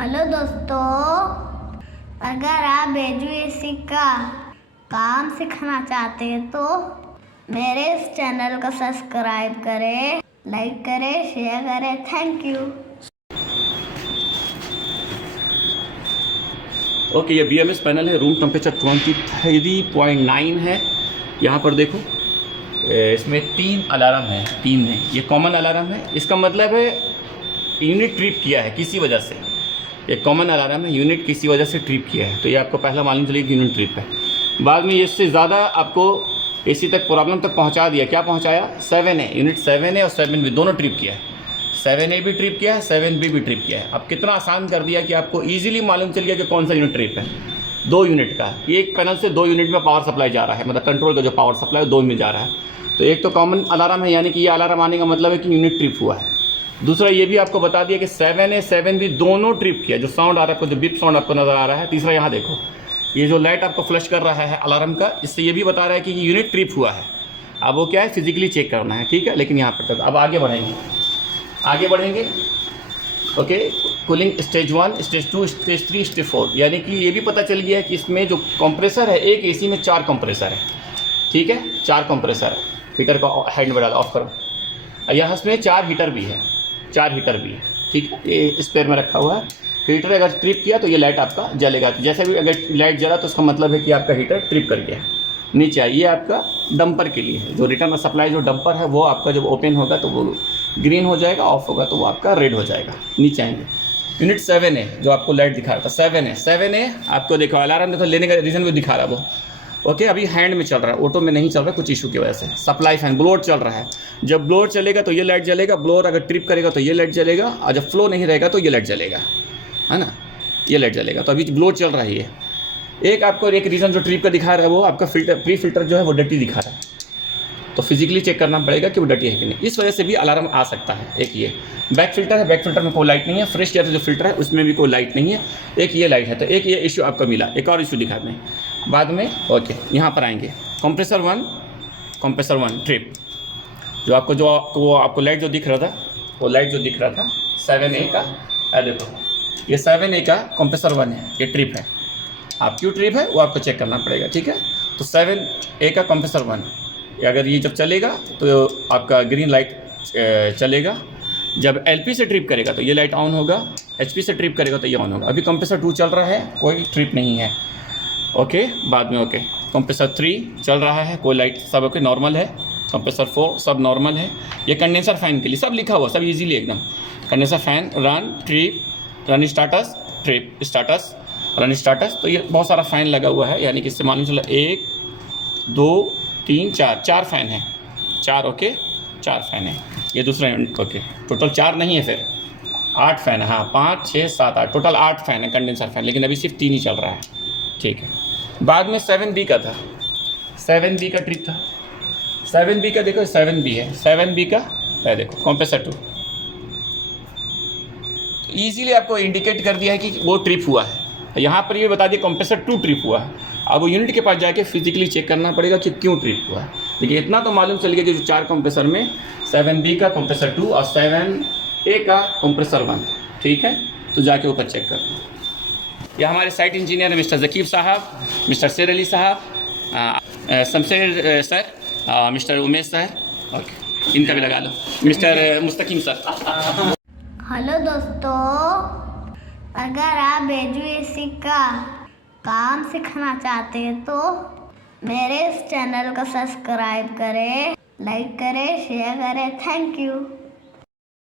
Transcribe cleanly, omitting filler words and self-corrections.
Hello दोस्तों, अगर आप बेजू एसी का काम सीखना चाहते हैं तो मेरे इस चैनल को सब्सक्राइब करें, लाइक करें, शेयर करें। Thank you. ओके, ये BMS पैनल है। रूम टेम्परेचर 23.9 है। यहाँ पर देखो, इसमें 3 अलार्म है। 3 है, ये कॉमन अलार्म है। इसका मतलब है यूनिट ट्रिप किया है किसी वजह से। ये कॉमन अलार्म है, यूनिट किसी वजह से ट्रिप किया है, तो ये आपको पहला मालूम चलेगा कि यूनिट ट्रिप है। बाद में इससे ज़्यादा आपको एसी तक प्रॉब्लम तक पहुँचा दिया। क्या पहुँचाया? 7A, यूनिट 7A और 7B दोनों ट्रिप किया है। 7A भी ट्रिप किया है, 7B भी ट्रिप किया है। अब कितना आसान कर दिया कि आपको ईजिली मालूम चल गया कि कौन सा यूनिट ट्रिप है। 2 यूनिट का, एक पैनल से 2 यूनिट में पावर सप्लाई जा रहा है, मतलब कंट्रोल का जो पावर सप्लाई 2 में जा रहा है। तो एक तो कॉमन अलार्म है, यानी कि ये अलार्म आने का मतलब है कि यूनिट ट्रिप हुआ है। दूसरा ये भी आपको बता दिया कि 7A 7B दोनों ट्रिप किया। जो साउंड आ रहा है आपको, जो बिप साउंड आपको नज़र आ रहा है। तीसरा यहाँ देखो, ये जो लाइट आपको फ्लैश कर रहा है अलार्म का, इससे ये भी बता रहा है कि ये यूनिट ट्रिप हुआ है। अब वो क्या है, फिजिकली चेक करना है, ठीक है। लेकिन यहाँ पर अब आगे बढ़ेंगे। Okay, cooling stage 1, stage 2, stage 3, stage 4, यानी कि ये भी पता चल गया है कि इसमें जो कंप्रेसर है, एक एसी में 4 कंप्रेसर है, ठीक है। 4 कंप्रेसर है। हीटर को हैंड में डाल, ऑफ करो। यहाँ इसमें 4 हीटर भी है, 4 हीटर भी है, ठीक है। ये स्पेयर में रखा हुआ है। हीटर अगर ट्रिप किया तो ये लाइट आपका जलेगा। तो जैसे भी अगर लाइट जला तो उसका मतलब है कि आपका हीटर ट्रिप कर गया। नीचे आइए, आपका डंपर के लिए है। जो रिटर्न सप्लाई जो डंपर है वो आपका जब ओपन होगा तो वो ग्रीन हो जाएगा, ऑफ होगा तो वो आपका रेड हो जाएगा। नीचे आएंगे, यूनिट 7A जो आपको लाइट दिखा रहा था, 7A आपको देखो अलार्म देखो, लेने का रीज़न भी दिखा रहा है वो। ओके, अभी हैंड में चल रहा है, ऑटो में नहीं चल रहा है कुछ इशू की वजह से। सप्लाई फैन ब्लोअर चल रहा है। जब ब्लोअर चलेगा तो ये लाइट जलेगा, ब्लोअर अगर ट्रिप करेगा तो ये लाइट जलेगा, और जब फ्लो नहीं रहेगा तो ये लाइट जलेगा, है ना। ये लाइट जलेगा। तो अभी ब्लोअर चल रहा है ये। एक आपको एक रीज़न जो ट्रिप का दिखा रहा है वो आपका प्री फिल्टर जो है वो डर्टी दिखा रहा है। तो फिजिकली चेक करना पड़ेगा कि वो डर्टी है कि नहीं। इस वजह से भी अलार्म आ सकता है। एक ये बैक फिल्टर है, बैक फिल्टर में कोई लाइट नहीं है। फ्रेश एयर जो फिल्टर है उसमें भी कोई लाइट नहीं है। एक ये लाइट है। तो एक ये इशू आपका मिला। एक और इशू दिखाते हैं बाद में। ओके, यहाँ पर आएंगे। कंप्रेसर 1 ट्रिप जो आपको लाइट जो दिख रहा था, वो लाइट जो दिख रहा था 7A का, देखो ये 7A का कंप्रेसर 1 है, ये ट्रिप है। आप क्यों ट्रिप है वो आपको चेक करना पड़ेगा, ठीक है। तो 7A का कंप्रेसर 1, अगर ये जब चलेगा तो आपका ग्रीन लाइट चलेगा। जब LP से ट्रिप करेगा तो ये लाइट ऑन होगा, HP से ट्रिप करेगा तो ये ऑन होगा। अभी कंप्रेसर 2 चल रहा है, कोई ट्रिप नहीं है। ओके, बाद में ओके। कंप्रेसर 3 चल रहा है, कोई लाइट, सब ओके, नॉर्मल है। कंप्रेसर 4 सब नॉर्मल है। ये कंडेंसर फैन के लिए सब लिखा हुआ, सब इजीली एकदम। Condenser fan run trip, run starts, trip starts, run starts. तो ये बहुत सारा फ़ैन लगा हुआ है, यानी कि इससे मालूम चला 1 2 3 4 फ़ैन है। 4 ओके, 4 फ़ैन है। ये दूसरा ओके, टोटल 4 नहीं है, फिर 8 फ़ैन है। हाँ, 5 6 7 8, टोटल 8 फ़ैन है कंडेंसर फ़ैन, लेकिन अभी सिर्फ 3 ही चल रहा है, ठीक है। बाद में 7B का था, 7B का ट्रिप था। 7B का देखो, 7B है। 7B का है, देखो कंप्रेसर 2 ईजिली आपको इंडिकेट कर दिया है कि वो ट्रिप हुआ है। यहाँ पर ये बता दिया कंप्रेसर 2 ट्रिप हुआ है। अब वो यूनिट के पास जाके फिजिकली चेक करना पड़ेगा कि क्यों ट्रिप हुआ है। देखिए इतना तो मालूम चल गया कि जो 4 कंप्रेसर में 7B का कंप्रेसर 2 और 7A का कंप्रेसर 1, ठीक है। तो जाके ऊपर चेक कर लो। ये हमारे साइट इंजीनियर मिस्टर जकीब साहब, मिस्टर शेर अली साहब, Shamsher sir, mister Umesh sir, okay, इनका भी लगा लो। Mister Mustakim sir. हेलो दोस्तों, अगर आप बेजू एसी का काम सीखना चाहते हैं तो मेरे इस चैनल को सब्सक्राइब करें, लाइक करें, शेयर करें। Thank you.